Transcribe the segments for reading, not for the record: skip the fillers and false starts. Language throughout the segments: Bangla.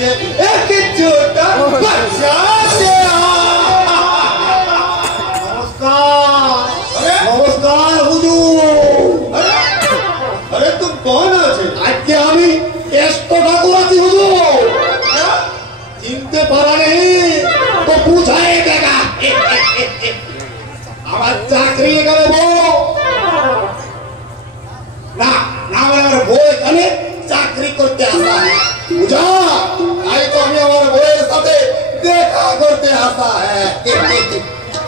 ये एक छोटा बच्चा से नमस्कार हुजूर। अरे तुम कौन আছে? আজকে আমি কেষ্ট ঠাকুর আছি হুজুর। চিনতে পারা নেই তো বুঝাই দেখা। আমার চাকরি এখানে বউ না না আমার বউ এখানে চাকরি করতে আসা বুঝা। তাই তো আমি আমার বউয়ের সাথে দেখা করতে আসা হ্যাঁ।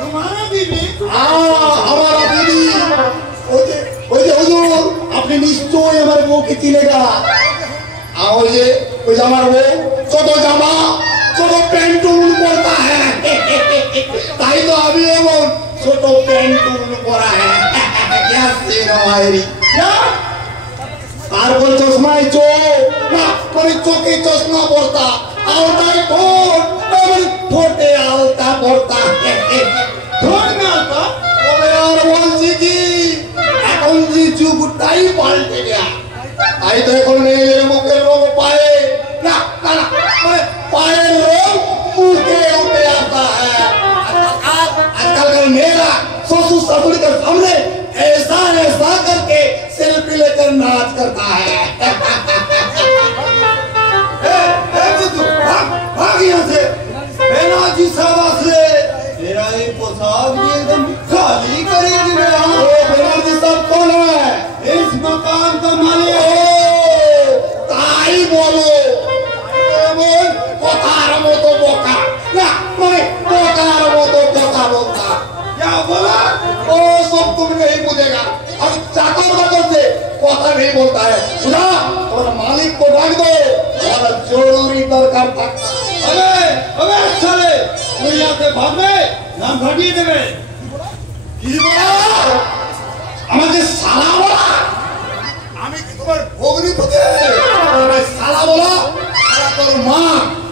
तुम्हारा बीवी? हमारा बीवी। ওই যে হুজুর আপনি নিশ্চয়ই আমার বউকে চিনেগা। ওই যে আমার বউ ছোট জামা ছোট প্যান্ট পরতা হ্যাঁ। তাই তো আমি এমন ছোট প্যান্ট পরা হ্যাঁ। তারপর চশমায় চোখ না মানে চোখে চশমা পরতা আলতায় ঠোঁট মানে ঠোঁটে আলতা পরতা। ঠোঁট না আলতা তবে আর বলছি কি এখন যে যুগটাই পাল্টে গেয়া। তাই তো এখন মেয়েদের মুখের রং পায়ে না না না মানে পায়ের রং মুখে উঠে आता है। आजकल के मेरा ससुर ससुरी के सामने ऐसा ऐसा करके सेल्फी लेकर नाच करता है। भाग यहाँ से बेनाजी साहब से मेरा ये पोशाक भी एकदम खाली करेगी। बेनाजी साहब कौन है? इस मकान का मालिक है। ताई बोलो कोठार मतो बोका ना मैं कोठार मतो कोठा बोलता क्या बोला ओ सब तुम नहीं बुझेगा। अब चाकर बकर से कोठा नहीं बोलता है बुझा। और मालिक को डाक दो और जरूरी दरकार था। अबे अबे चले তুই যাতে ভাববে না ভাগিয়ে দেবে। কি বলা আমাকে সালা বলা? আমি কি তোমার ভগ্নী পুতে? আমায় সালা বলা? সালা তোর মা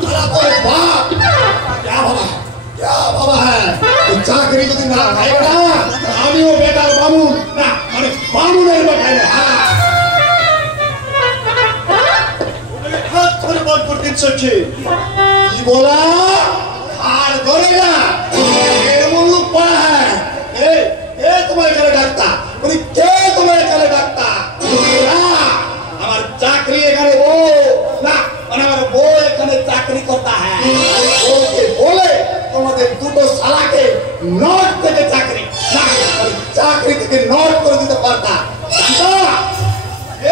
সালা তোর বাপ क्या बाबा है तो चाकरी যদি না খাই না আমিও বেটার বামুন না মানে বামুনের বেটা না। হাত ধরে বল করে দিচ্ছ কি बोला हार करेगा एमन लोग पड़ा है। ए तुम्हारे घर डाकता बोली के तुम्हारे घर डाकता हमार चाकरी এখানে ও না মানে আমার বউ এখানে চাকরি করতা है। ওকে বলে তোমাদের দুটো শালাকে নট থেকে চাকরি না চাকরি থেকে নট করে দিতে পারতা জানতা।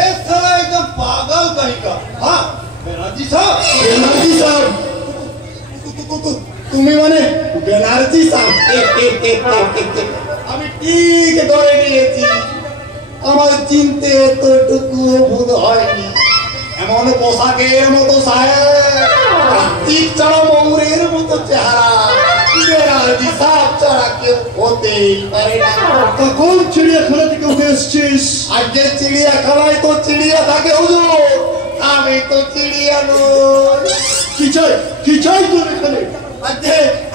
এ শালা একদম পাগল कहीं का। हां বেনার্জি সাহেব তুমি মানে বেনার্জি সাহেব আমি ঠিক ধরে নিয়েছি। আমার চিনতে এতটুকু ভুল হয়নি। এমন পোশাকের মতো সাহেব কার্তিক ছাড়া ময়ূরের মতো চেহারা বেনার্জি সাহেব ছাড়া কেউ হতেই পারে না। কখন চিড়িয়াখানা থেকে উঠে এসছিস? আজকে চিড়িয়াখানায় তো চিড়িয়া থাকে হুজুর। আমি তো চিড়িয়া নই। কি চাই তোর এখানে?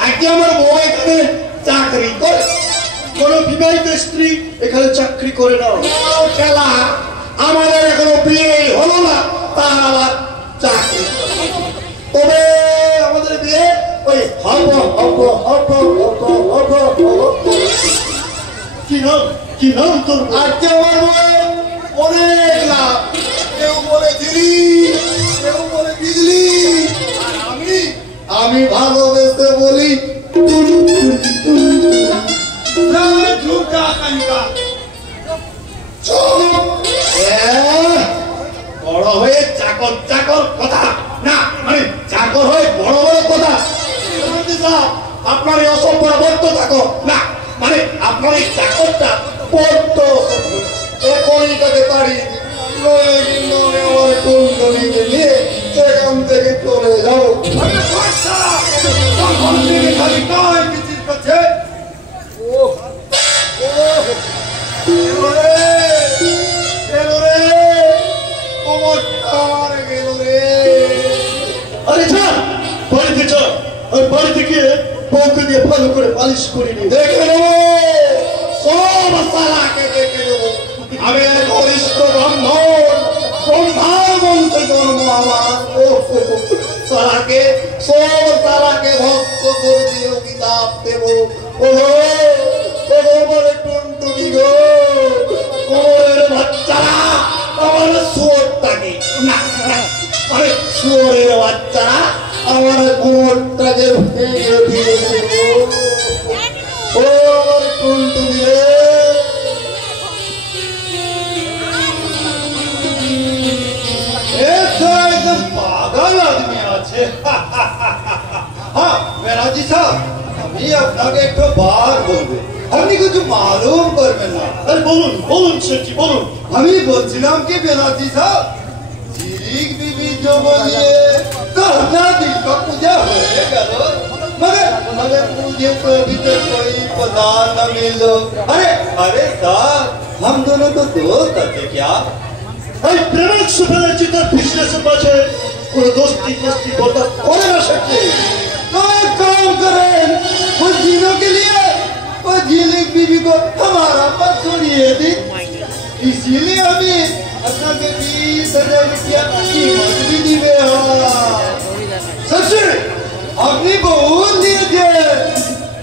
আজকে আমার বউ এখানে চাকরি করে। কোন বিবাহিত স্ত্রী এখানে চাকরি করে না। খেলা আমাদের এখনো বিয়ে হলো না তার আবার চাকরি। তবে আমাদের বিয়ে ওই হব হব হব হব হব। কি নাম তোর? আজকে আমার অনেক লাভ। কেউ বলে দিলি কেউ বলে বিজলি আর আমি ভালোবেসে বলি ঝুঁকা কাঙ্কা। বড় হয়ে চাকর চাকর কথা না মানে চাকর হয়ে বড় বড় কথা। আপনার এই অসভ্য বদ্ধ চাকর না মানে আপনার এই চাকরটা বদ্ধ এখনই তাকে তাড়িয়ে আমার কুণ্ডলীকে নিয়ে সেখান থেকে চলে যাও। আরে বাড়িতে চল আর বাড়িতে গিয়ে বউকে দিয়ে ভালো করে পালিশ করে নি। দেখে নেবো সব সালাকে দেখে নেবো। আমি এক অরিষ্ট ব্রাহ্মণ ব্রহ্মার বংশে জন্ম আমার। সালাকে সব সালাকে ভক্ত করে দিয়ে অভিশাপ দেব। ওগো ওগো বলে টুনটুনি গো, কোমরের বাচ্চারা আমার শুয়োরটাকে না আরে শুয়োরের বাচ্চারা আমার কোমরটাকে ভেঙে দিয়েছে গো। ও আমার টুনটুনি রে, एकदम पागल आदमी আছে। हाँ मेरा जी साहब, আমি আপনাকে একটু বার বলবে, আপনি কিছু মালুম করবেন না। আরে বলুন বলুন শেঠজি বলুন। আমি বলছিলাম কি বেনাজি साहब, झिलिक बीबी जो बोलिए तो अपना दिल का पूजा हो गया, मगर मुझे तो अभी तक कोई पता न मिलो। अरे अरे साहब, हम दोनों तो दोस्त थे क्या? এই প্রেমিক সুফেলের চিতার বিজনেসের মাঝে কোনো দোস্তি ফস্তি বরদাস্ত করে না শেঠজি। तो एक काम करें, उस जीनों के लिए वो झिलिक बीबी को हमारा पास छोड़िए थी, इसीलिए अभी अपना के 20,000 रुपया कीमत भी दिए। सच्ची अपनी बहुत लिए थे,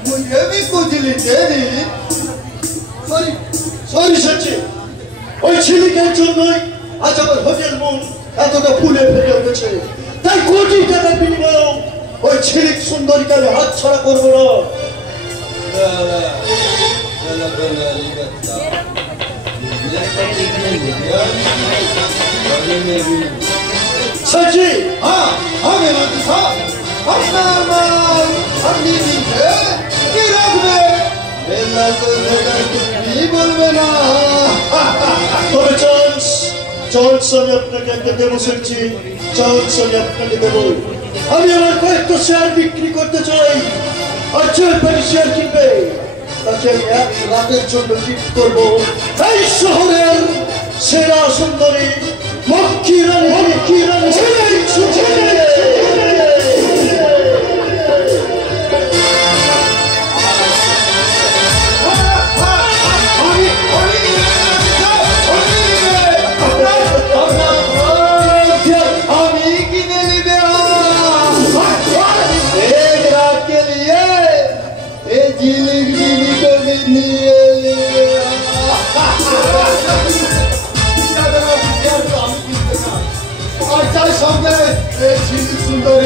मुझे भी कुछ लेते नहीं। সরি সরি শেঠজি, ওই ছিলিকের জন্যই আজ আমার হোটেল মন এতটা ফুলে ফেলে উঠেছে। তাই কোটি টাকার বিনিময়ে ওই ছিলিক সুন্দরীকে আমি হাত ছাড়া করবো না। শেঠজি हाँ हाँ मेरा जी साहब, अपना माल अपनी नीचे की रख दे, बेला तो नहीं बोलबे ना। তবে চান্স চান্স আমি আপনাকে একটা দেবো শেঠজি, চান্স আমি আপনাকে দেবো। আমি আমার কয়েকটা শেয়ার বিক্রি করতে চাই, আর যে পারি শেয়ার কিনবে তাকে আমি এক রাতের জন্য গিফট করবো এই শহরের সেরা সুন্দরী লক্ষ্মী রানী। লক্ষ্মী রানী सुंदर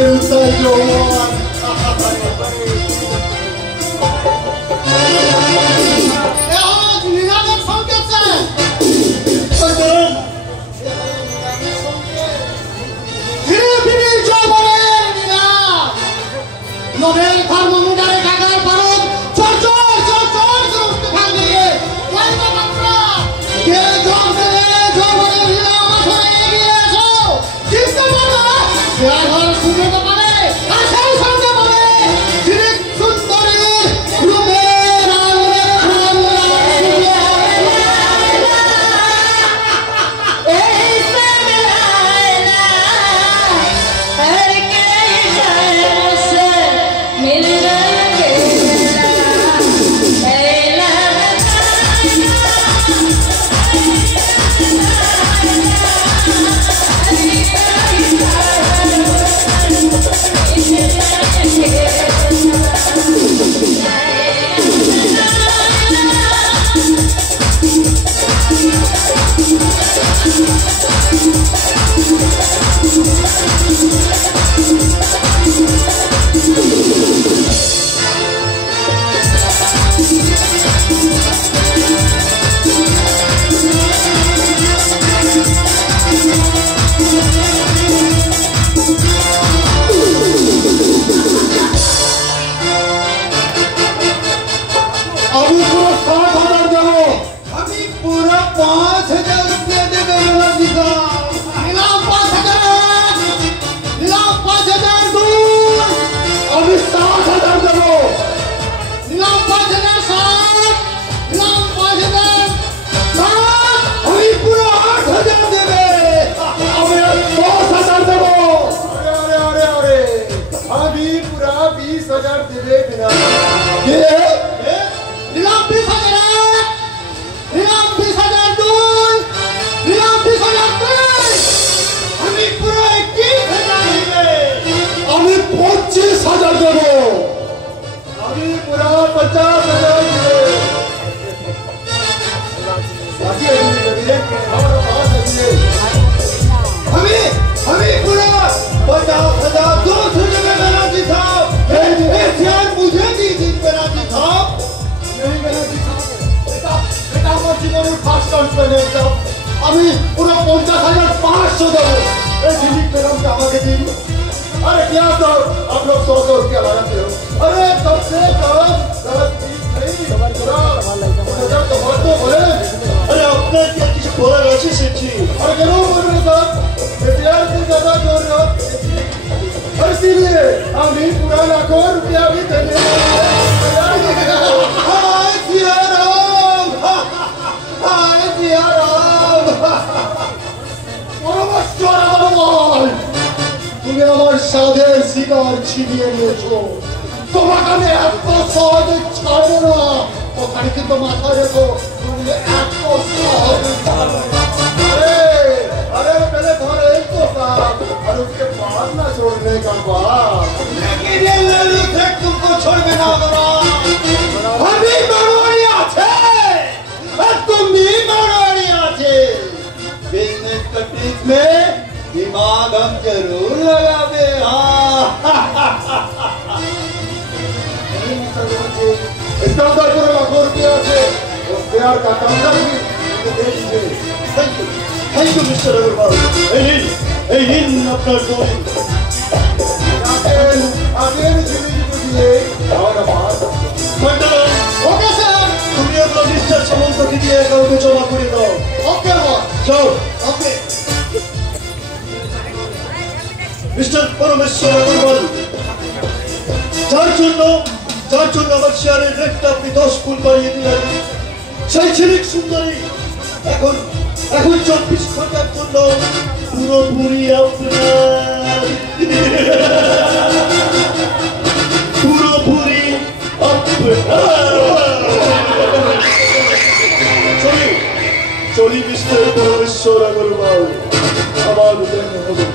पूरा 5,000 रुपया देगा। 50,000 দিলে বাজিয়ে দিলে আমার বাবা দিলে हमें पूरा 50,000 200 में बनाती साहब एहतियात मुझे दी दिन बनाती साहब नहीं बनाती साहब बेटा আমার জীবনের ফার্স্ট চান্স পেয়ে যাও আমি পুরো 50,500 দেব এই দিলিপ মেরামকে আমাকে দিন अरे क्या तो आप लोग 100 रुपया लगाते हो अरे कम से कम 10-20 नहीं पूरा तो बहुत तो बोले अरे अपना क्या किसी बोला राशि से जी अरे क्यों बोल रहे साहब प्यार से ज्यादा जोर रहे हो और इसीलिए हम भी पूरा लाखों रुपया भी देने हाय सिया राम परमेश्वर भगवान তুমি আমার সাধের শিকার ছিনিয়ে নিয়েছো তোমাকে আমি এত সহজে ছাড়বো না ওখানে কিন্তু মাথায় রেখো তুমি এত সহজে अरे अरे पहले धरे इसको साहब और उसके बाद ना छोड़ने का बात लेकिन ये लल्लू थे तुमको छोड़ने ना करो अभी मनोरिया थे और तुम भी मनोरिया थे बिजनेस कटिंग में दिमाग हम जरूर लगावे हाँ इसका अंदर पूरे लाखों रुपया से उस प्यार का कामना भी दे दीजिए थैंक यू मिस्टर अग्रवाल ए इन अपना डोली आगे जिंदगी को दिए और बात मंडल ओके सर তুমি अपना मिस्टर समंत के दिए কাউকে জমা করে দাও ওকে বস যাও ওকে মিস্টার পরমেশ্বর অগ্রওয়াল যার জন্য আমার শেয়ারের রেটটা আপনি 10 গুণ বাড়িয়ে দিলেন সেই ছিলিক সুন্দরী এখন 24 ঘন্টার জন্য পুরোপুরি আপনার চলি মিস্টার পরমেশ্বর অগ্রওয়াল আমার দেন হবে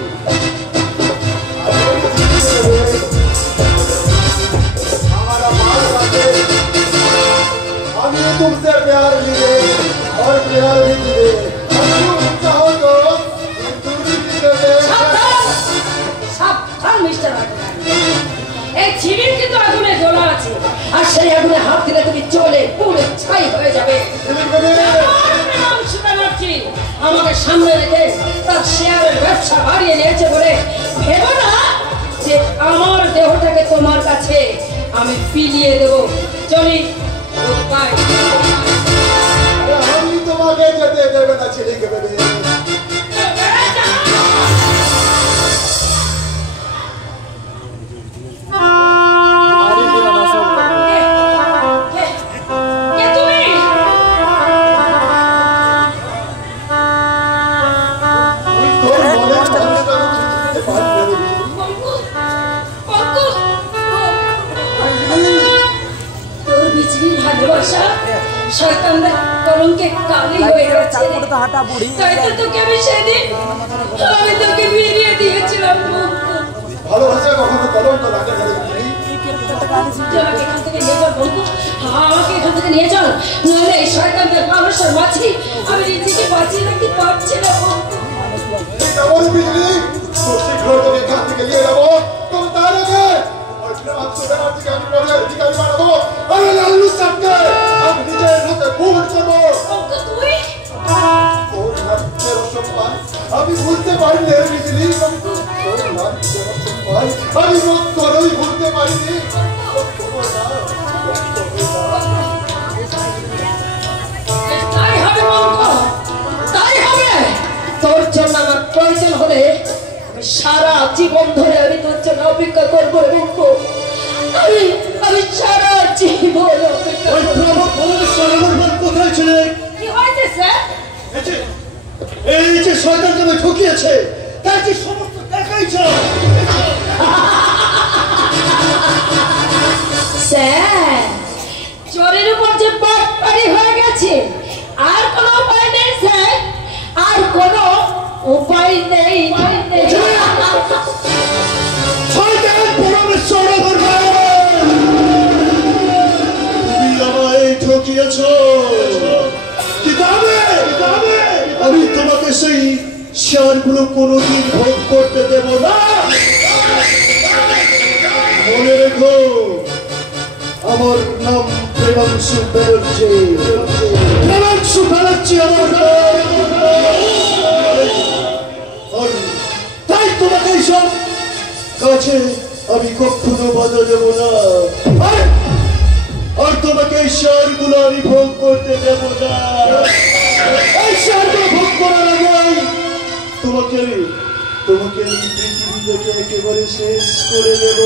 हमने तुमसे प्यार लिए और प्यार भी दिए तुम चाहो तो दूरी भी दे সাবধান মিস্টার এই ছিড়ির কিন্তু আগুনে জ্বলা আছে আর সেই আগুনে হাত দিলে তুমি চলে পুড়ে ছাই হয়ে যাবে আমাকে সামনে রেখে তার শেয়ারের ব্যবসা বাড়িয়ে নিয়েছে বলে ভেবো না যে আমার দেহটাকে তোমার কাছে আমি ফিরিয়ে দেবো চলি বাই हम ही तुम्हारे जते देवे ना छिड़ी के बेबी শয়তানদের কলঙ্কে কালি হয়ে গেছে তাই তো তোকে আমি সেদিন আমি তোকে বিরিয়ে দিয়েছিলাম ভালোবাসা কখনো কলঙ্ক লাগে না আমাকে এখান থেকে নিয়ে চল বন্ধু আমাকে এখান থেকে নিয়ে চল নইলে এই শয়তানদের মানুষের মাঝে আমি নিজেকে বাঁচিয়ে রাখতে পারছি না কেমন বিজলি সত্যি ঘর থেকে এখান থেকে নিয়ে যাবো তুমি তাহলে और फिर आप सुबह आज के हम बोले अधिकारी मार दो अरे लालू साहब के अब नीचे होते भूल करो তুই तो तेरे सम्मान अभी भूलते पारी ले बिजली तुमको तो लाल तेरा सम्मान अभी वो करो ही भूलते पारी नहीं তাই হবে মঙ্ক তাই হবে তোর জন্য আমার প্রয়োজন হলে আমি সারা জীবন ধরে আমি তোর জন্য অপেক্ষা করবো রে মঙ্ক আমি সারা জীবন অপেক্ষা ওই প্রভু পরমেশ্বর আমার কোথায় ছিল কি হয়েছে স্যার এই যে শয়তান তুমি ঠকিয়েছে তার যে সমস্ত টাকাই চাও স্যার চোরের উপর যে বাটপাড়ি হয়ে গেছে আর কোনো উপায় নেই স্যার আর কোনো উপায় নেই শয়তান পরমেশ্বর সারগুলো কোনোদিন ভোগ করতে দেব না। মনে রেখো, আমার নাম প্রেমাংশু ব্যানার্জি। প্রেমাংশু ব্যানার্জি আমার নাম। আর তাই তোমাকে সব কাছে আমি কখনো বাধা দেব না। আর তোমাকে এই সারগুলো আমি ভোগ করতে দেব না। এই সারগুলো ভোগ করার আগে তোমাকে তোমাকে এই পৃথিবী থেকে একেবারে শেষ করে দেব।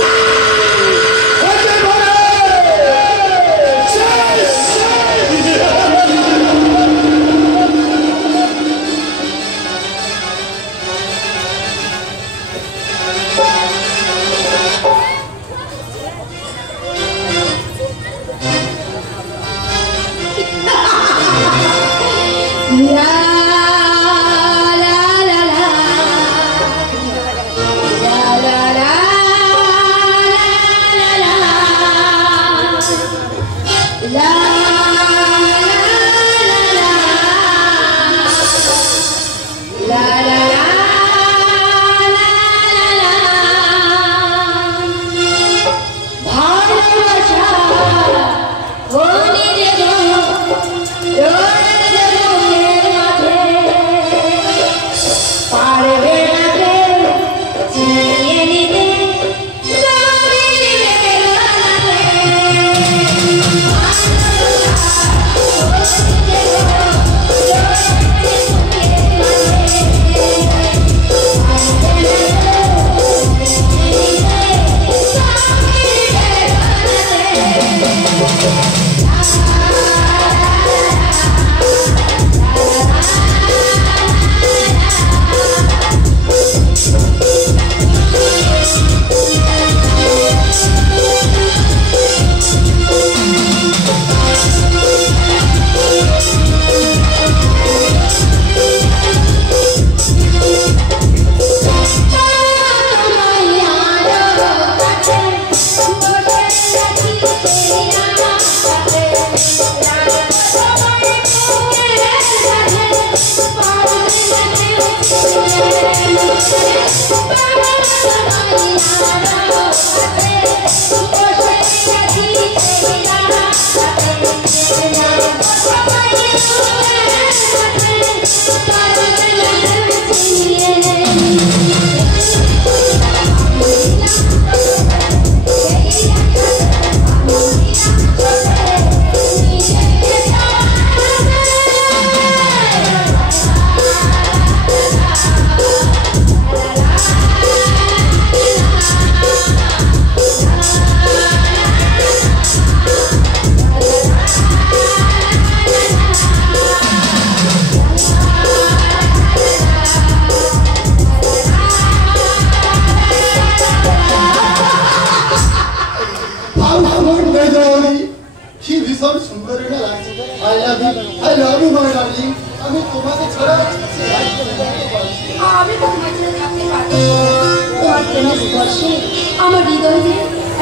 আমার হৃদয়ে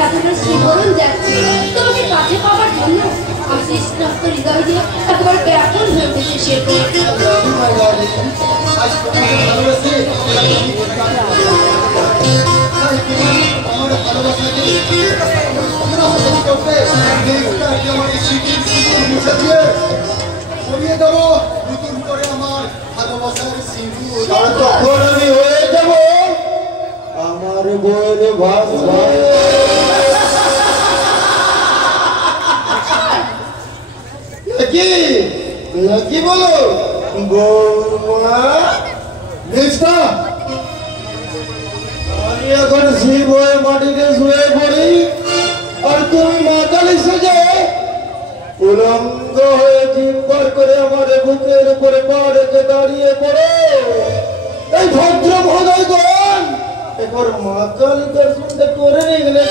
এতটা শিহরণ যাচ্ছে তোমাকে কাছে পাওয়ার জন্য। আমি স্নাত হৃদয় দিয়ে একেবারে ব্যাকুল হয়ে উঠেছে সে। নতুন করে আমার ভালোবাসার সিঁদুর তখন আমি হয়ে যাব আমার বলে ভাষা। কি বলো বৌমা? আমি এখন শিব হয়ে মাটিতে শুয়ে পড়ি আর তুমি মাতালি সেজে উলঙ্গ হয়ে জিম্বার করে আমার বুকের উপরে পা রেখে দাঁড়িয়ে পড়ে। এই ভদ্র মহোদয়গণ একবার মাতালি দর্শনটা করে নিয়ে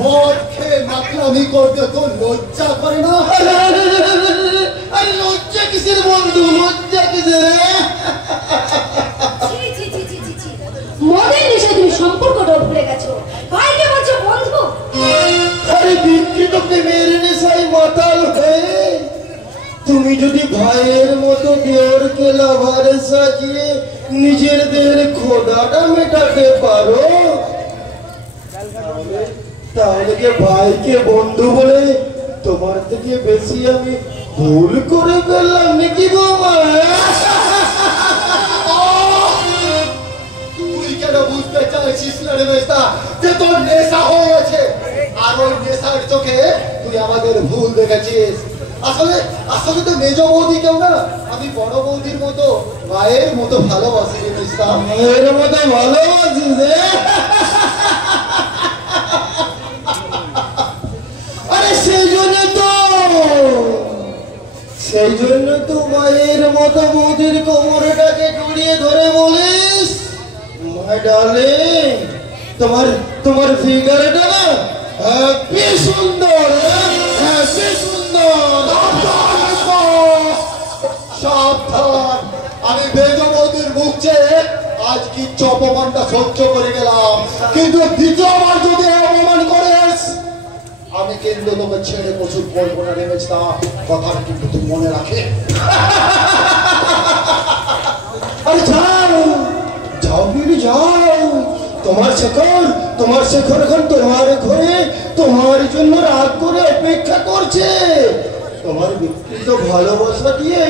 মদ খেয়ে মাতলামি করতে তো লজ্জা করে না? আরে লজ্জা কিসের বন্ধু, লজ্জা কিসের? মদের নেশায় তুমি সম্পর্কটা ভুলে গেছো, ভাইকে বলছো বন্ধু। আরে বিকৃত প্রেমের নেশায় মাতাল হয়ে তুমি যদি ভাইয়ের মতো দেওরকে লাভারে সাজিয়ে নিজের দেহের খোদাটা মেটাতে পারো? তাহলে কি ভাইকে বন্ধু বলে তোমার থেকে বেশি আমি ভুল করে ফেললাম নাকি বৌমা? তুই কেন বুঝতে চাইছিস না রে বেস্তা যে তোর নেশা হয়ে গেছে, আর ওই নেশার চোখে তুই আমাদের ভুল দেখেছিস। আসলে আসলে তো মেজ বৌদি কেউ না, আমি বড় বৌদির মতো মায়ের মতো ভালোবাসি রে বেস্তা। মায়ের মতো ভালোবাসিস? আরে সেই জন্য তো মায়ের মতো বৌদির কোমরটাকে জড়িয়ে ধরে বলিস, মাই ডার্লিং তোমার ফিগারটা না হেব্বি সুন্দর, হেব্বি সুন্দর। সাবধান, আমি মেজ বৌদির মুখ চেয়ে আজ কি অপমানটা সহ্য করে গেলাম, কিন্তু দ্বিতীয়বার যদি অপমান করিস আমি কিন্তু তোকে ছেড়ে প্রচুর বলবো না রে বেস্তা, কথাটা কিন্তু তুই মনে রাখে। আরে যাও বিড়ি যাও, তোমার শেখর এখন তোমার ঘরে তোমার জন্য রাগ করে অপেক্ষা করছে। তোমার বিকৃত ভালোবাসা দিয়ে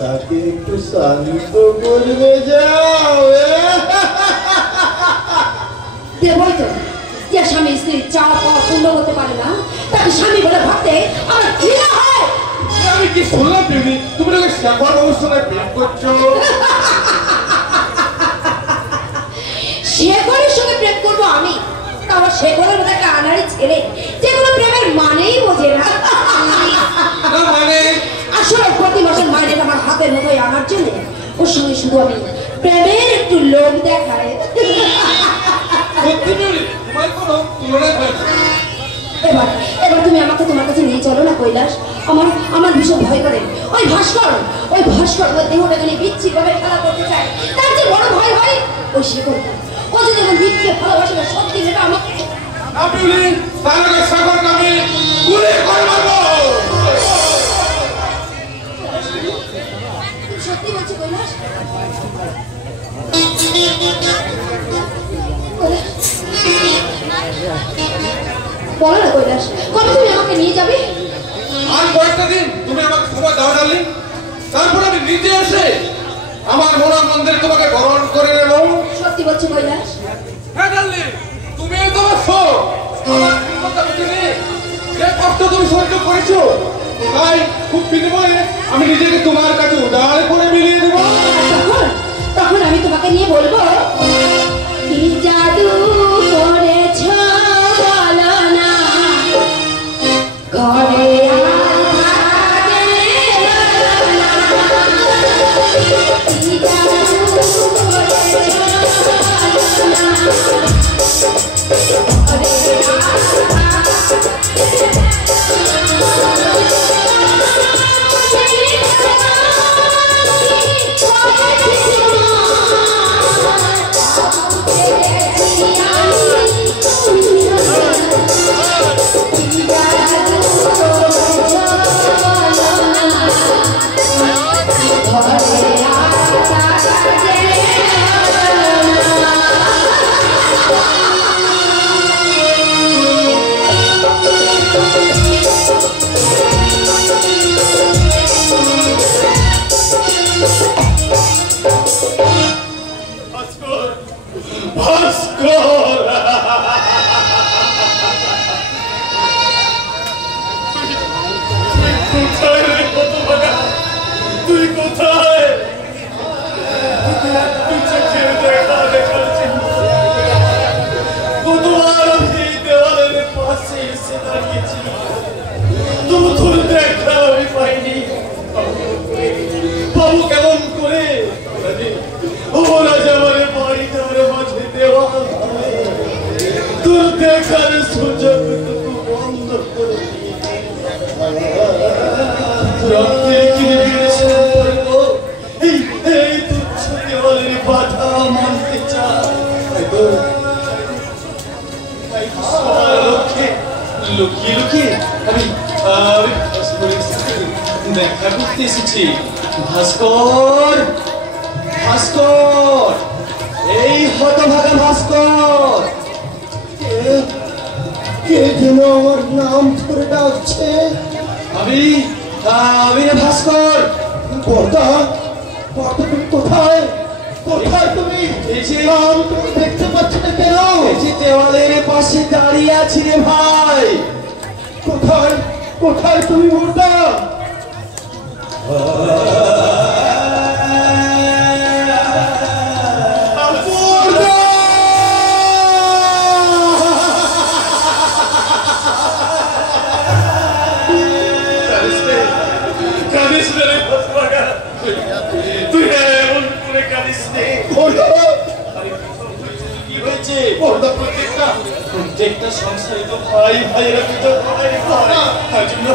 তাকে একটু শান্ত করবে, যাও। দেবই তো যে স্বামী স্ত্রীর চাওয়া পাওয়া পূর্ণ করতে পারে না, তাকে স্বামী বলে ভাবতে আমার ঘৃণা হয়। আমি কি শুনলাম তুমি তুমি নাকি শেখর বাবুর সঙ্গে প্রেম করছো? শেখরের সঙ্গে প্রেম করবো আমি? আমার শেখরের মতো একটা আনাড়ি ছেলে যে কোনো প্রেমের মানেই বোঝে না। না মানে আসলে প্রতি মাসের মাইনে আমার হাতের মতোই আনার জন্য ওর সঙ্গে শুধু আমি প্রেমের একটু লোভ দেখায়। সত্যি বলি তোমার কোনো তুলনা হয় না। এবার তুমি আমাকে তোমার কাছে নিয়ে চলো না কৈলাস। আমার ভীষণ ভয় করে ওই ভাস্কর ওর দেহটাকে নিয়ে বিচ্ছি ভাবে খেলা করতে চায়। তার যে বড় ভয় হয় ওই শেখর, ও যদি আমার মিথ্যে ভালোবাসে না, সত্যি যেটা আমাকে আমি বলি তাহলে শেখর আমি গুলি করে মারবো। সত্যি বলছি কৈলাস? বলো না কৈলাস, কবে তুমি আমাকে নিয়ে যাবে? আর কয়েকটা দিন তুমি আমাকে সময় দাও ডার্লিং, তারপর আমি নিজে এসে আমার মনের মন্দিরে তোমাকে বরণ করে নেব। সত্যি বলছি কৈলাস? হ্যাঁ ডার্লিং, তুমি তো আমার জীবনটা বেঁচে নেই, যে কষ্ট তুমি সহ্য করেছো, তাই খুব বিনিময়ে আমি নিজেকে তোমার কাছে উদার করে মিলিয়ে দেবো। তখন আমি তোমাকে নিয়ে বলবো, কি জাদু করেছ বলো না, ঘরে লুকিয়ে আমি দেখা করতে এসেছি। ভাস্কর, ভাস্কর, এই হতভাগা ভাস্কর, কে যেন আমার নাম ধরে ডাকছে। আমি রে ভাস্কর। বর্দা, বর্দা তুমি কোথায়? কোথায় তুমি? এই যে তুমি দেখতে পাচ্ছ না কেন? এই যে দেওয়ালের পাশে দাঁড়িয়ে আছি রে ভাই। কোথায় কোথায় তুমি বর্দা? প্রত্যেকটা সংসারিত ভাই ভাইয়েরা কিন্তু তার জন্য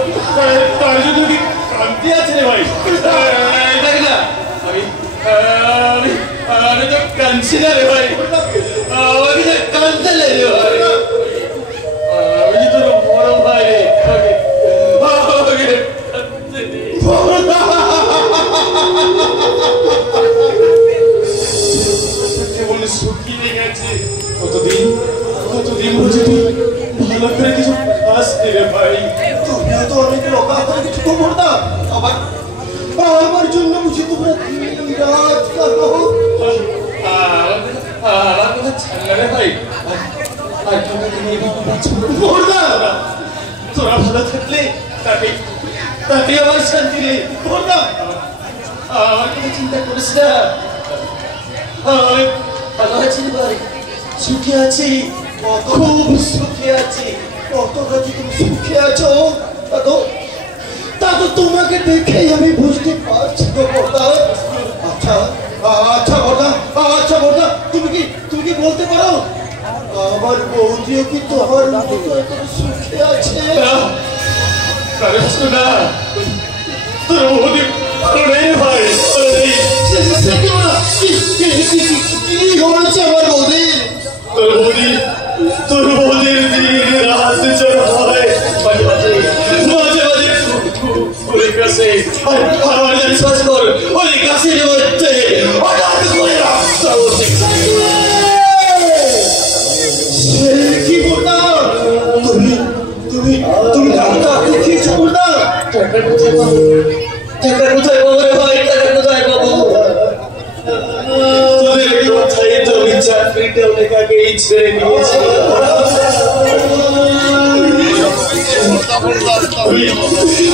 কি কান্তি আছে রে ভাই? আমি তো কাঁদছি না রে ভাই, আমাকে যে কাঁদতে রে ভাই। আমি তোর বড় ভাই রে, কেমন শুকিয়ে গেছে। কতদিন বুঝে তুই ভালো করে কিছু আসতে রে ভাই। তুমিও তো অনেক রকা করে কিছু তো করতাম। আমার জন্য বুঝি তোমরা রাত কাটো। আমার কথা ছাড়লা রে ভাই। আর তোরা ভালো থাকলে তাতে আমার শান্তি নেই। আমার কথা চিন্তা করিস না, আমি ভালো আছি ভাই, সুখে আছি, খুব সুখে আছি। কতটা যে তুমি সুখে আছো তা তো তোমাকে দেখেই আমি বুঝতে পারছি গো বর্দা। আচ্ছা আচ্ছা বর্দা, আচ্ছা বর্দা, তুমি কি বলতে পারো আমার বৌদিও কি তোমার মতো এত সুখে আছে? তোর বৌদি ভাই কি হয়েছে আমার বৌদি? তোর বৌদির দিন রাত চলে মাঝে মাঝে ওই কাছে আমার বিশ্বাস কর, ওই কাছের মধ্যে কি বলতাম? তুমি ডাক্তার দেখিয়েছো বলতাম? টাকা কোথায় পাবো রে ভাই? টাকা কোথায় পাবো? তোদের কোথায় তো আমি চাকরিটা অনেক আগেই ছেড়ে নিয়েছি।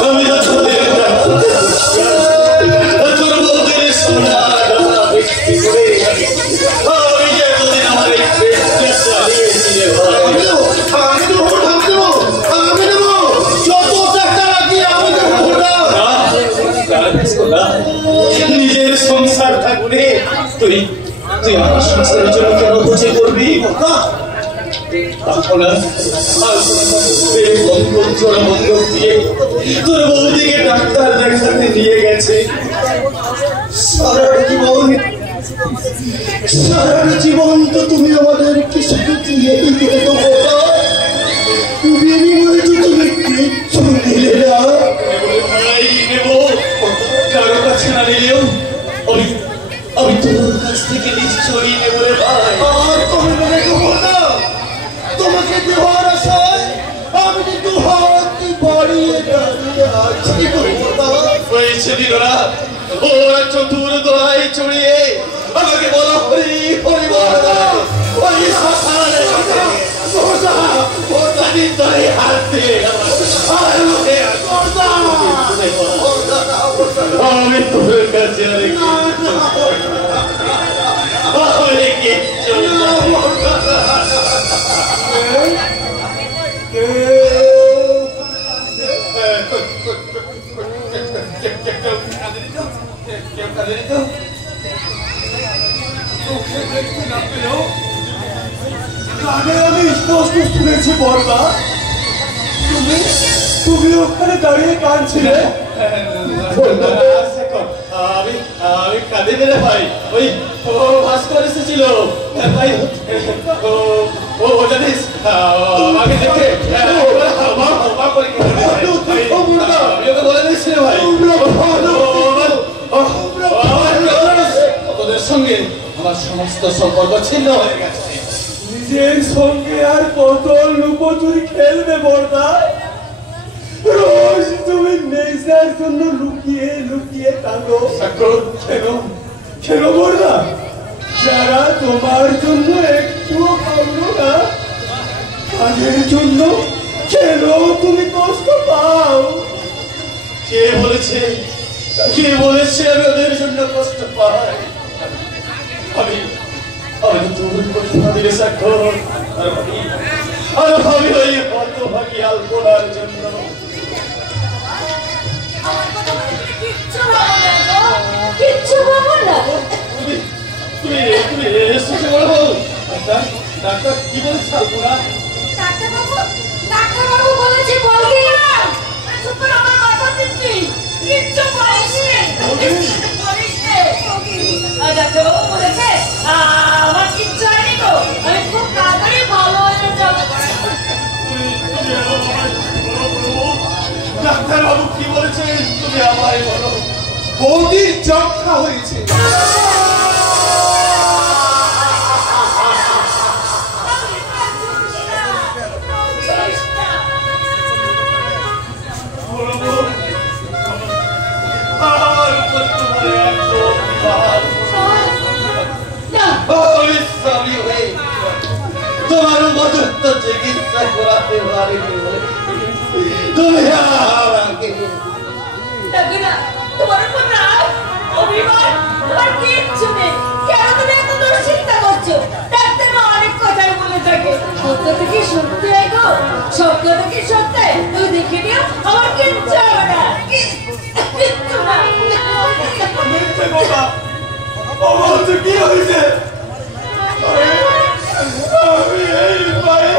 আমি তোর বলতে শোনা বিক্রি করে আমি এতদিন আমার এই পেটটা চালিয়েছি রে ভাই। নিজের সংসার থাকবে, তুই আমার সংসারের জন্য কেন বুঝে করবি? তোর বৌদিকে ডাক্তার দেখাতে নিয়ে গেছে। সারা জীবন তো তুমি আমাদের কিছু দিয়ে দিলে তো বিনিময়ে তো তুমি কিচ্ছু দিলে না। কারো কাছে না নিলেও আমি তোর কাছ থেকে নিশ্চয়ই নেবো রে ভাই। আর তুমি মনে করবো না তোমাকে দেওয়ার আশায় আমি কিন্তু হাত বাড়িয়ে দাঁড়িয়ে আছি। হয়েছে দিনরা ওরা চতুর দোলাই চড়িয়ে আমাকে বলো হরি হরি ওই শ্মশানে হাত দিয়ে আমি তোর কাছে আমি স্পষ্ট শুনেছি বর্দা, তুমি ওখানে দাঁড়িয়ে কাঁদছিলে। আমি কাঁদিনি রে ভাই, ওই ভাস্কর এসেছিল ভাই, ও জানিস আমাকে দেখে আমি ওকে বলে দিয়েছি রে ভাই, সমস্ত সম্পর্ক ছিন্ন হয়ে গেছে। নিজের সঙ্গে আর কত লুকোচুরি খেলবে বর্দা? রোজ তুমি নেশার জন্য লুকিয়ে লুকিয়ে থাকো। কেন কেন বর্দা? যারা তোমার জন্য একটুও ভাবলো না, তাদের জন্য কেন তুমি কষ্ট পাও? কে বলেছে আমি ওদের জন্য কষ্ট পাই? আমি তোর কথা দিলে স্বাক্ষর আর ভাবি ওই হতভাগী আলপনার জন্য। কিচ্ছু বলবো না। তুমি এসেছো বলবো? ডাক্তার কি বলেছে আলপনা? ডাক্তারবাবু বলেছে বলবি না। চুপ করে আমার মাথা দিবি। কিচ্ছু বলিস নে। ডাক্তারবাবু বলেছে আমার কিচ্ছু হয়নি তো, আমি খুব তাড়াতাড়ি ভালো হয়ে যাবো। ডাক্তারবাবু কি বলেছে তুমি আমায় বলো। বৌদির যক্ষা হয়েছে। তোমার উপযুক্ত চিকিৎসা করাতে পারিনি তুমি আমাকে। তোমার উপর রাগ, অভিমান, তোমার কিচ্ছু নেই। কেন তুমি এত দুশ্চিন্তা করছো? ডাক্তার অনেক কথাই বলে থাকে। সত্যটা কি সত্যি গো? সত্যটা কি সত্যি? তুমি দেখে নিও, আমার কিচ্ছু হবে না। কিচ্ছু না। কি হয়েছে? আমি এই পায়ে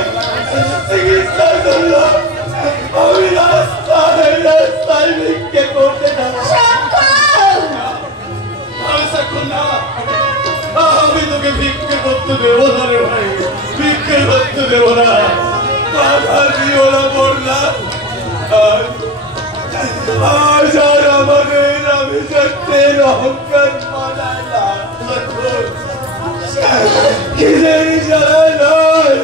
চিকিৎসার জন্য আমি রাস্তায় ভিক্ষে করতে না। আমি তোকে ভিক্ষে করতে দেবো না রে ভাই, ভিক্ষে করতে দেবো না। বাধা দিও না বর্দা। আজ আর আমাদের আমি সত্যের অহংকার মানায় না। কিসের জ্বালায় নয়,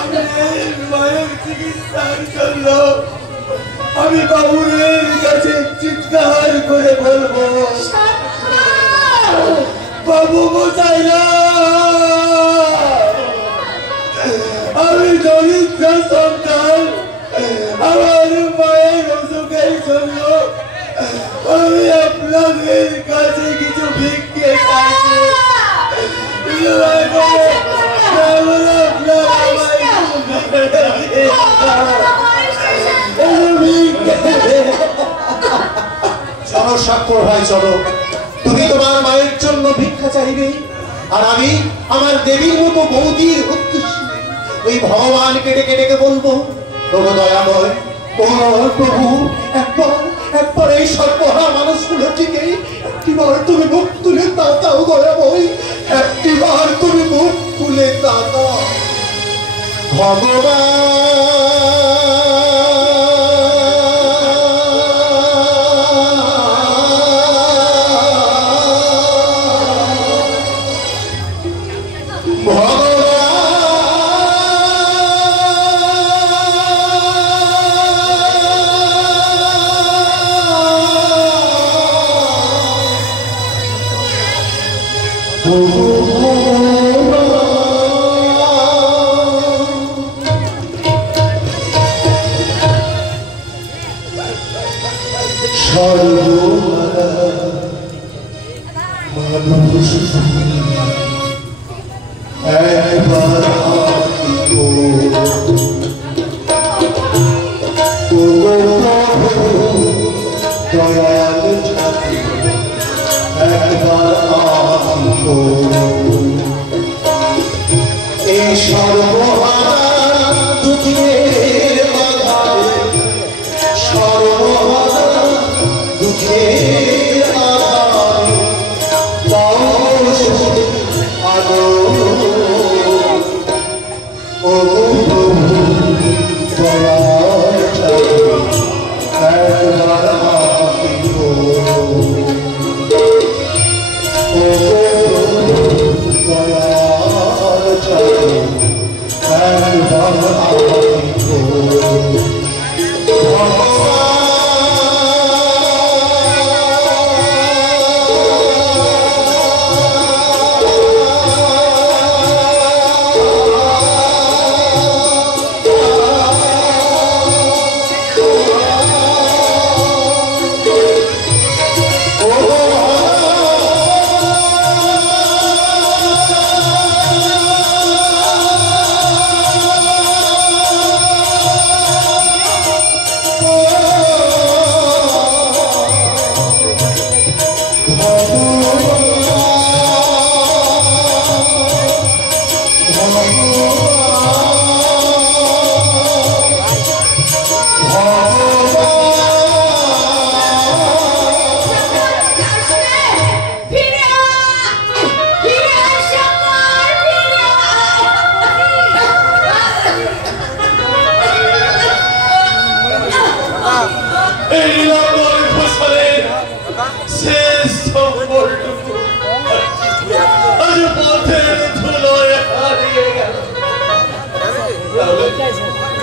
আমি এই মায়ের চিকিৎসার জন্য আমি বাবুরের কাছে চিৎকার করে বলবো, বাবু বোঝাই না। আমি দরিদ্র সন্তান, আমার মায়ের অসুখের জন্য আমি আপনাদের কাছে কিছু ভিক্ষে চাইছি। জনস্বাক্ষর হয় চলো, তুমি তোমার মায়ের জন্য ভিক্ষা চাইবে আর আমি আমার দেবীর মতো বৌদির উদ্দেশ্যে ওই ভগবানকে ডেকে ডেকে বলবো, প্রভু দয়াময়, প্রভু একবার এই সর্বহারা মানুষগুলো থেকে একটিবার তুমি মুখ তুলে তাকাও দয়াময়, একটিবার তুমি মুখ তুলে তাকাও Oh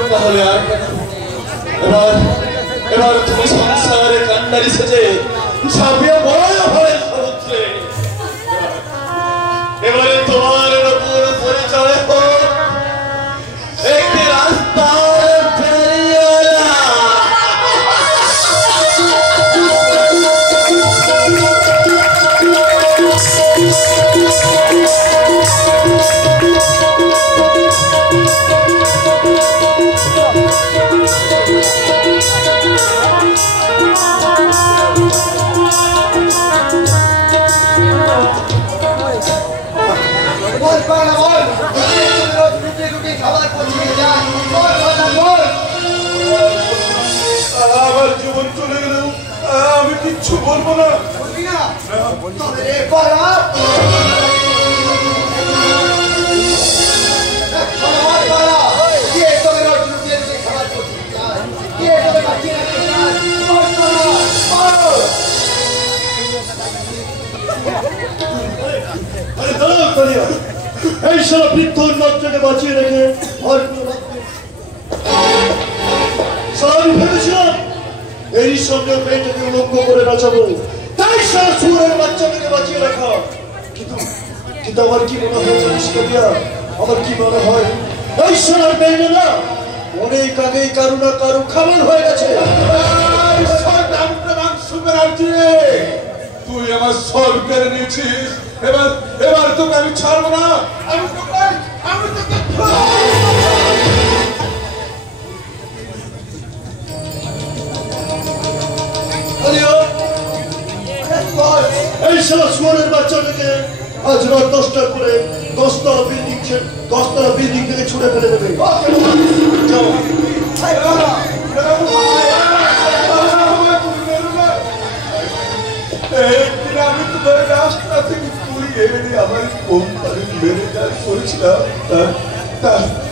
তাহলে আর কেন? এবার এবার তুমি সংসারে কান্ডারি সেজে ঝাঁপিয়ে পড়ো ভয়ের সমুদ্রে। এবারে তোমার নতুন পরিচয় হোক একটি রাস্তার ফেরিওয়ালা। আমার জীবন চলে গেলেও আমি কিচ্ছু বলবো না। এই সব বৃদ্ধর নজরকে বাঁচিয়ে রেখে আর আমি ভেবেছিলাম এই সঙ্গে মেয়েটাকে উলঙ্গ করে বাঁচাবো, তাই সারা সুরের বাচ্চাটাকে বাঁচিয়ে রাখা। কিন্তু কিন্তু আমার কি মনে হয় জানিস কবিয়া, আমার কি মনে হয় এই সারা মেয়েটা না অনেক আগেই কারো না কারো খাবার হয়ে গেছে। তুই আমার সব কেড়ে নিয়েছিস, এবার এবার তোকে আমি ছাড়বো না। আমি তোকে এই সারা সুরের বাচ্চাটাকে আজ রাত 10টার পরে 10তলা বিল্ডিং থেকে ছুড়ে ফেলে দেবে। যাও। আমি তোমার রাস্তা থেকে তুলে এনে আমার কোম্পানি ম্যানেজার করেছিলাম,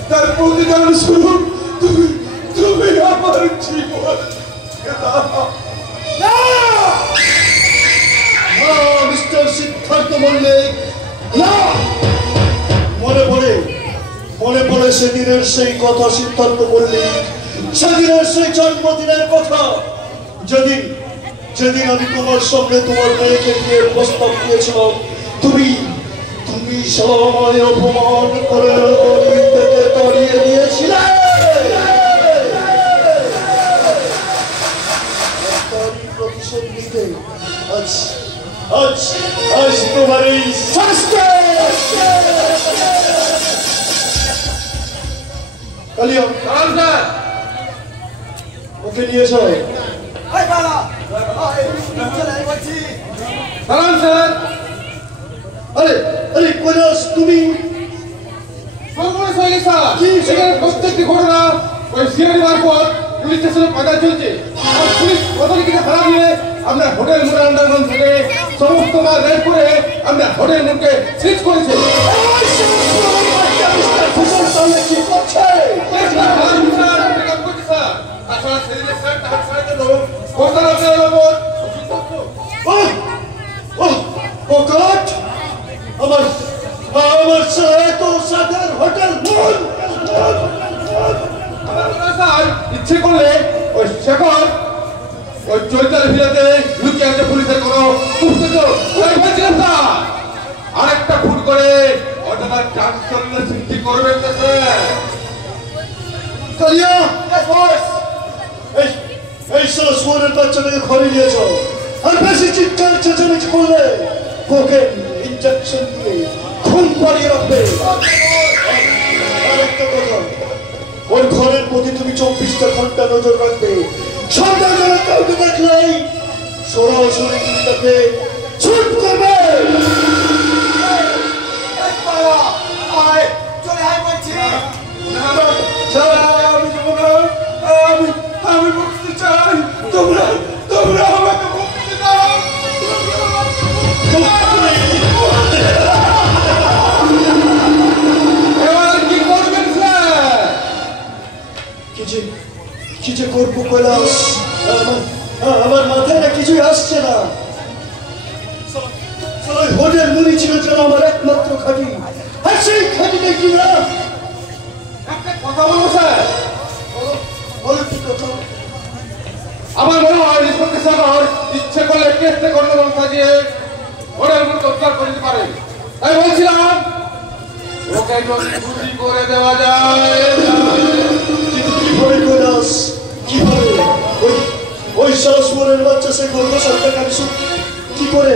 তার প্রতিদান স্বরূপ তুমি আমার জীবন মিস্টার সিদ্ধার্থ মল্লিক, মনে পড়ে সেদিনের সেই কথা। সিদ্ধার্থ মল্লিক, সেদিনের সেই জন্মদিনের কথা, যেদিন আমি তোমার সঙ্গে তোমার মেয়েকে নিয়ে প্রস্তাব দিয়েছিলাম। তুমি সবাই অপমান করে থেকে তাড়িয়ে দিয়েছিলে। প্রতিশোধ নিতে আজ তোমার এই শাস্তি। কালিয়া ওকে নিয়ে এসো। আরে আরে কৈলাস, তুমি প্রত্যেকটি ঘটনা ওই সিআইডি মারফত পুলিশ স্টেশনে পাঠানো চলছে। আর পুলিশ অথরিটিকে ধরা দিয়ে আমরা হোটেল মোড় আন্ডারগ্রাউন্ড থেকে সমস্ত মাল রেড করে আমরা হোটেল মোড়কে সিজ করেছি। ইচ্ছে করলে ওই শেখর ওই চৈতাল ভিড়াতে লুকিয়ে আছে পুলিশের কোনো আরেকটা ফুট করে অথবা ট্রান্সফারের সৃষ্টি করবেন। এই সব সুরের বাচ্চাটাকে ঘরে নিয়েছ, আর বেশি চিৎকার চেঁচামেচি করলে কোকে ইনজেকশন দিয়ে খুন পাড়িয়ে রাখবে। আরেকটা কথা, ওই ঘরের প্রতি তুমি 24টা ঘন্টা নজর রাখবে। সন্ধ্যাবেলা কাউকে দেখলেই সরাসরি তুমি তাকে ছুট করবে। আমি বলতে চাই, তোমরা আমাকে বলতে দাও। এবার কি করবেন স্যার? কি যে করবো কৈলাস, আমার মাথায় না কিছুই আসছে না। হোটেল মুড়ি ছিল যেন আমার একমাত্র খাঁটি, আর সেই খাঁটিটা কি না একটা কথা বলবো স্যার, আমার মনে হয় ইন্সপেক্টর সাগর ইচ্ছে করলে কেসটা করলে ব্যবস্থা দিয়ে ওদের উপর কবজা করে দিতে পারে। তাই বলছিলাম ওকে যদি খুশি করে দেওয়া যায়। কিন্তু কিভাবে কৈলাস, কিভাবে ওই সারস্বরের বাচ্চা সে গর্ব সরকার কাছে কি করে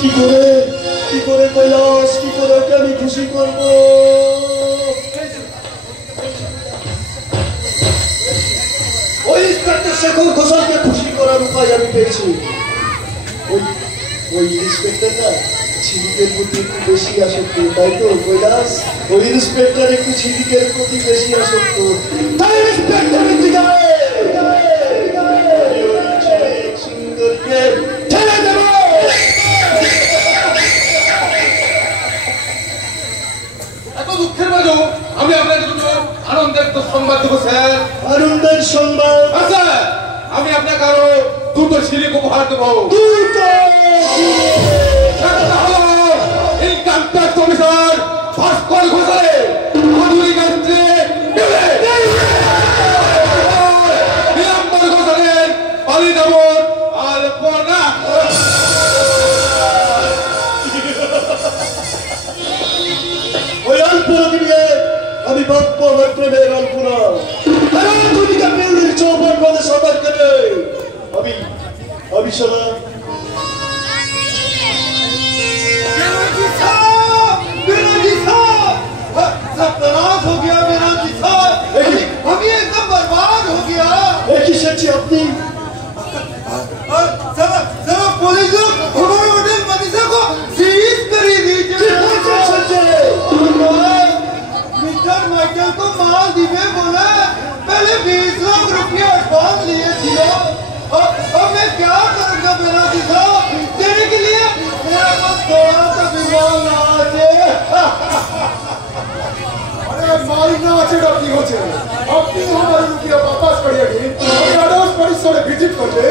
কি করে কি করে কৈলাস, কি করে ওকে আমি খুশি করবো? ওই ইন্সপেক্টর শেখর ঘোষালকে খুশি করার উপায় আমি পেয়েছি। ওই ইন্সপেক্টর না ছিলিকের প্রতি একটু বেশি আসক্ত, তাই তো কৈলাস? ওই ইন্সপেক্টর একটু ছিলিকের প্রতি বেশি আসক্ত, তাই ইন্সপেক্টর সুন্দরকে ঠেলে দেব। এত দুঃখের মাঝেও আমি আপনাকে দুটো আনন্দের সংবাদ দেবো স্যার। আনন্দের সংবাদ? আচ্ছা, আমি আপনাকে আরো দুটো সিলিক উপহার দেবো। একটা হলো ইনকাম ট্যাক্স অফিসার ভাস্কর ঘোষালের আধুনিক স্ত্রী নীলাম্বর ঘোষালের পালিদামন আলপনা। ওই আলপনা দিয়ে আমি বাপ্প আমার প্রেমের আলপনা দুনিকা পেউরির চৌবন বলে সবার করে আমি সারা सत्यानाश हो गया मेरा जी साहब, अभी एकदम बर्बाद हो गया। एक ही सच्ची अपनी जरा पुलिस लोग हमारे होटल मनीषा को सीज करी दीजिए। मिस्टर माइकल को माल दिवे बोला, पहले 20 लाख रुपया एडवांस लिए थे। अब मैं क्या करूँगा मेरा जी साहब? देने के लिए मेरा पास थोड़ा सा विमान ना आ जाए। मालिक ना अच्छे डॉक्टर हो जाए, अपनी हमारे रुपया वापस करिए। अड़ोस पड़ोस थोड़े विजिट कर ले।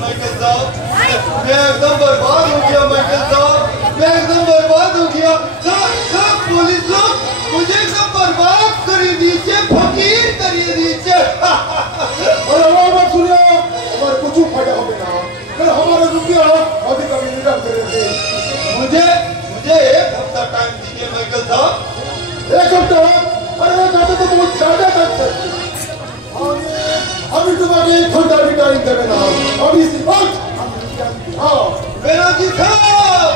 माइकल साहब, मैं एकदम बर्बाद हो गया माइकल साहब, मैं एकदम बर्बाद हो गया। सब पुलिस लोग मुझे एकदम बर्बाद कर दीजिए, फकीर कर दीजिए। अरे वो मत सुनिए, हमारे कुछ फायदा हो गया ना, फिर हमारे रुपया अभी कभी रिटर्न करेंगे। मुझे एक हफ्ता टाइम दीजिए माइकल साहब। एक हफ्ता? अरे एक हफ्ता तो बहुत ज्यादा टाइम है। अभी तुम्हारे 1 घंटा भी टाइम देवे ना, अभी हाँ बेनाजी साहब,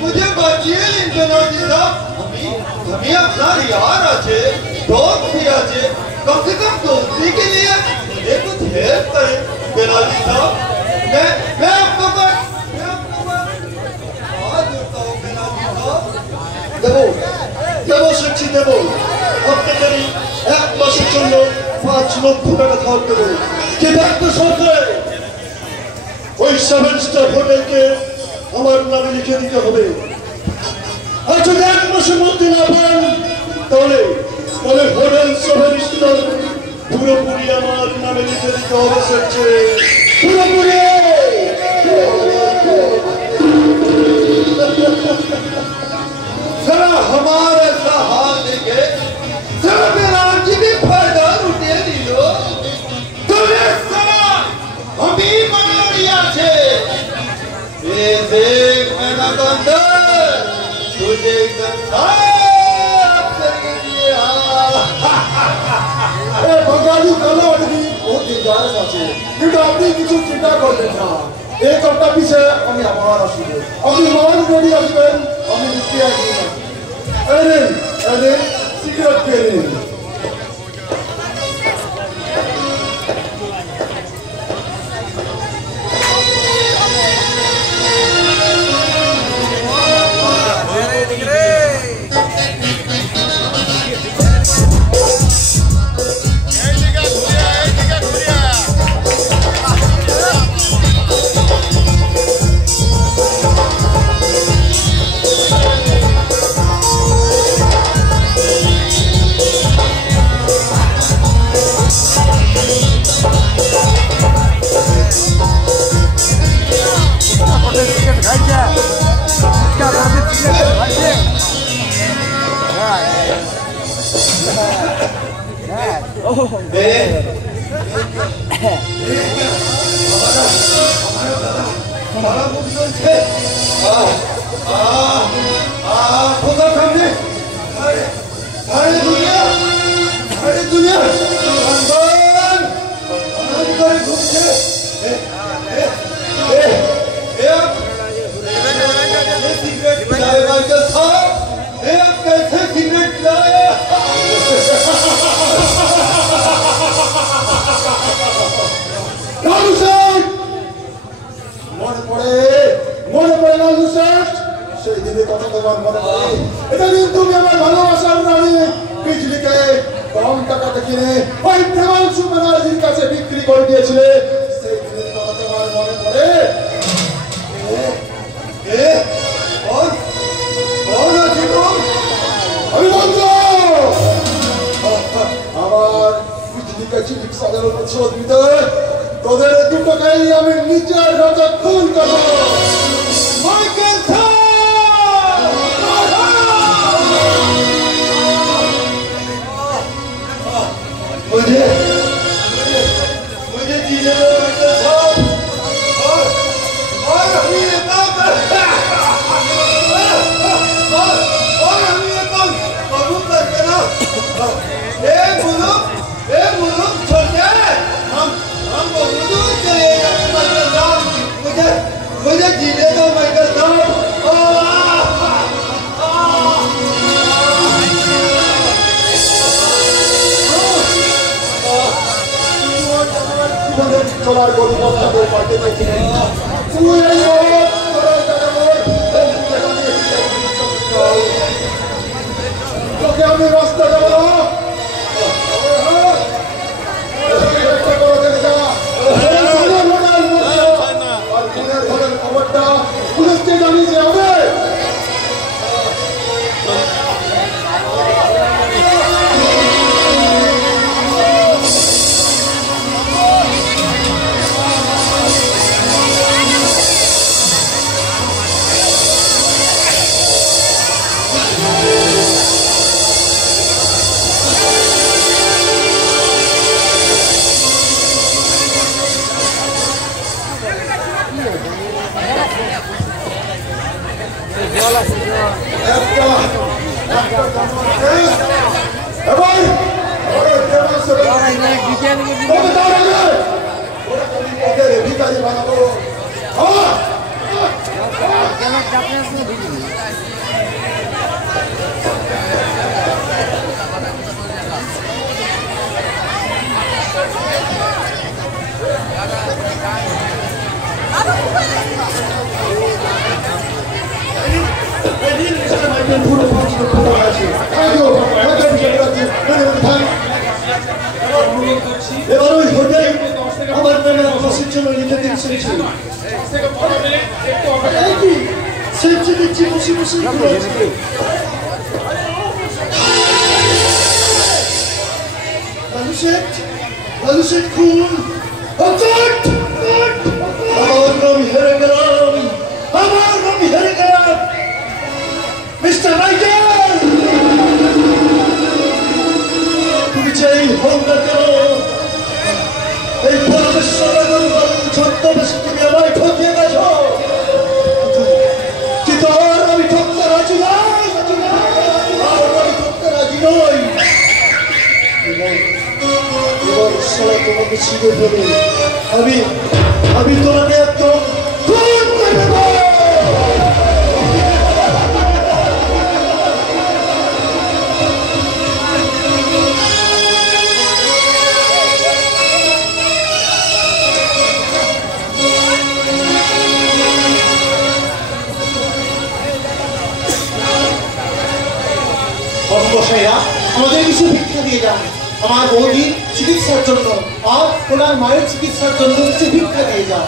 मुझे बचिए बेनाजी साहब। हमें अपना यार आछे, दोस्त भी आछे, कम से कम दोस्ती के लिए मुझे कुछ हेल्प करें बेनाजी साहब। मैं आपको দেবো শিখছি দেবো। আপনাদের এক মাসের জন্য 5 লক্ষ টাকা ধার দেবো। কিন্তু একটা সরকার ওই 7 স্টার হোটেলকে আমার নামে লিখে দিতে হবে। আর যদি 1 মাসের মধ্যে না পান তাহলে হোটেল 7 স্টার পুরোপুরি আমার নামে লিখে দিতে হবে। সে পুরোপুরি जरा हमारे सा हाल देखे, जरा मेरा जी भी फायदा लुटे दियो। तुम्हें जरा हम ही मनोरिया छे, ये देख मेरा बंदर तुझे एकदम साफ करके दिया। ए बंगाली कला आदमी बहुत दिलदार আছে, কিন্তু আপনি কিছু চিন্তা করবেন না। एक हफ्ता पीछे আমি আবার আসব, আপনি মাল রেডি আসবেন, আমি লিখতে আসবো। अरे सिगरेट पी रही লালু শেঠ মনে পড়ে লালু শেঠ সেই দিনের কথা তোমার মনে পড়ে? এটা কিন্তু তুমি আমার ভালোবাসার রানী বিজলিকে কম টাকাতে কিনে ওই প্রেমাংশু ব্যানার্জির কাছে বিক্রি করে দিয়েছিলে। সেই দিনের কথা তোমার মনে পড়ে? আমি বন্ধ আমার বিজলিকে চিঠিক সাধারণ শোধ দিতে তোদের দুটোকেই আমি নিজের রাজা খুন করবো। মাইকেল मुझे जीने दो माइकल साहब और हम ये काम और हम ये काम कबूल करके ना ए मुलुक छोड़ दे हम बहुत दूर चले जाते माइकल साहब मुझे जीने दो माइकल साहब চলার গল্পটা বই পড়তে পারছি না তুই এই রোড তোর তোকে আমি রাস্তা দেবো না আর খুনের ঘরের খবরটা পুলিশকে জানিয়ে হবে। ভিখারি বানাবো এবার ওই হোটেল আমার নামে বসের জন্য লিখে দিন সেলফি দিচ্ছি বসে বসে লালু শেঠ খুন আমার নাম হেরে গেলাম মিস্টার মাইকেল তুমি চাই হোক না কেন এই পরমেশ্বর ছদ্মবেশে তুমি আমায় ঠকিয়ে গেছ কিন্তু আর আমি ঠকতে রাজি নই এবার সারা তোমাকে ছিঁড়ে ফেলে আমি তোমাকে একদম খুন করে দেবো। আমাদের কিছু ভিক্ষা দিয়ে যান আমার বৌদির চিকিৎসার জন্য আর ওনার মায়ের চিকিৎসার জন্য কিছু ভিক্ষা দিয়ে যান।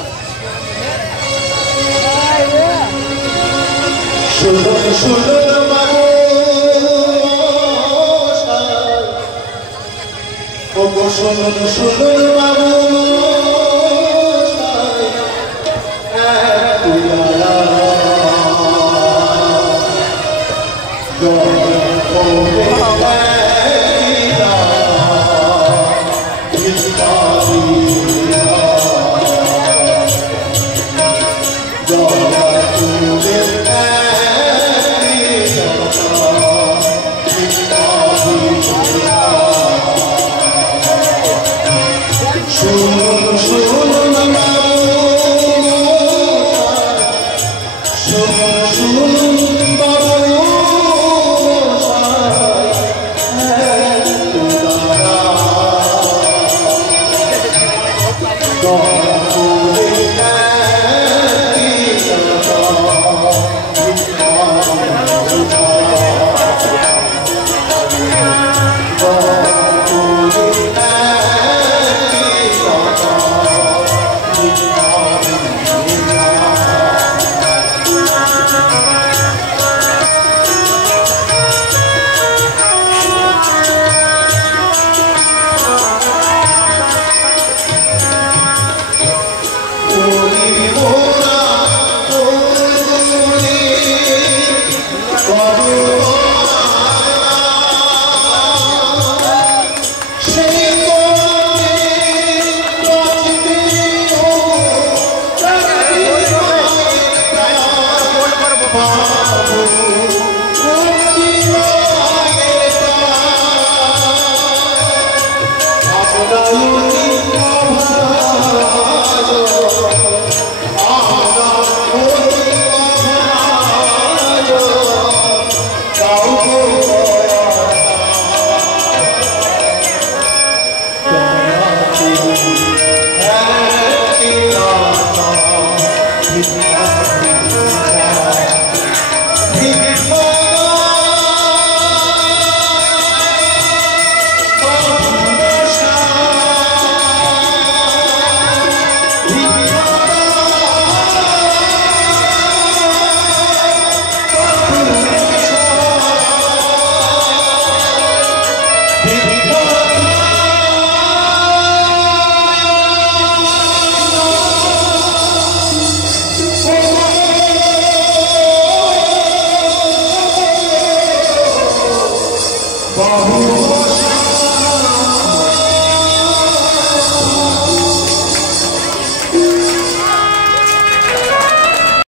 God. আমার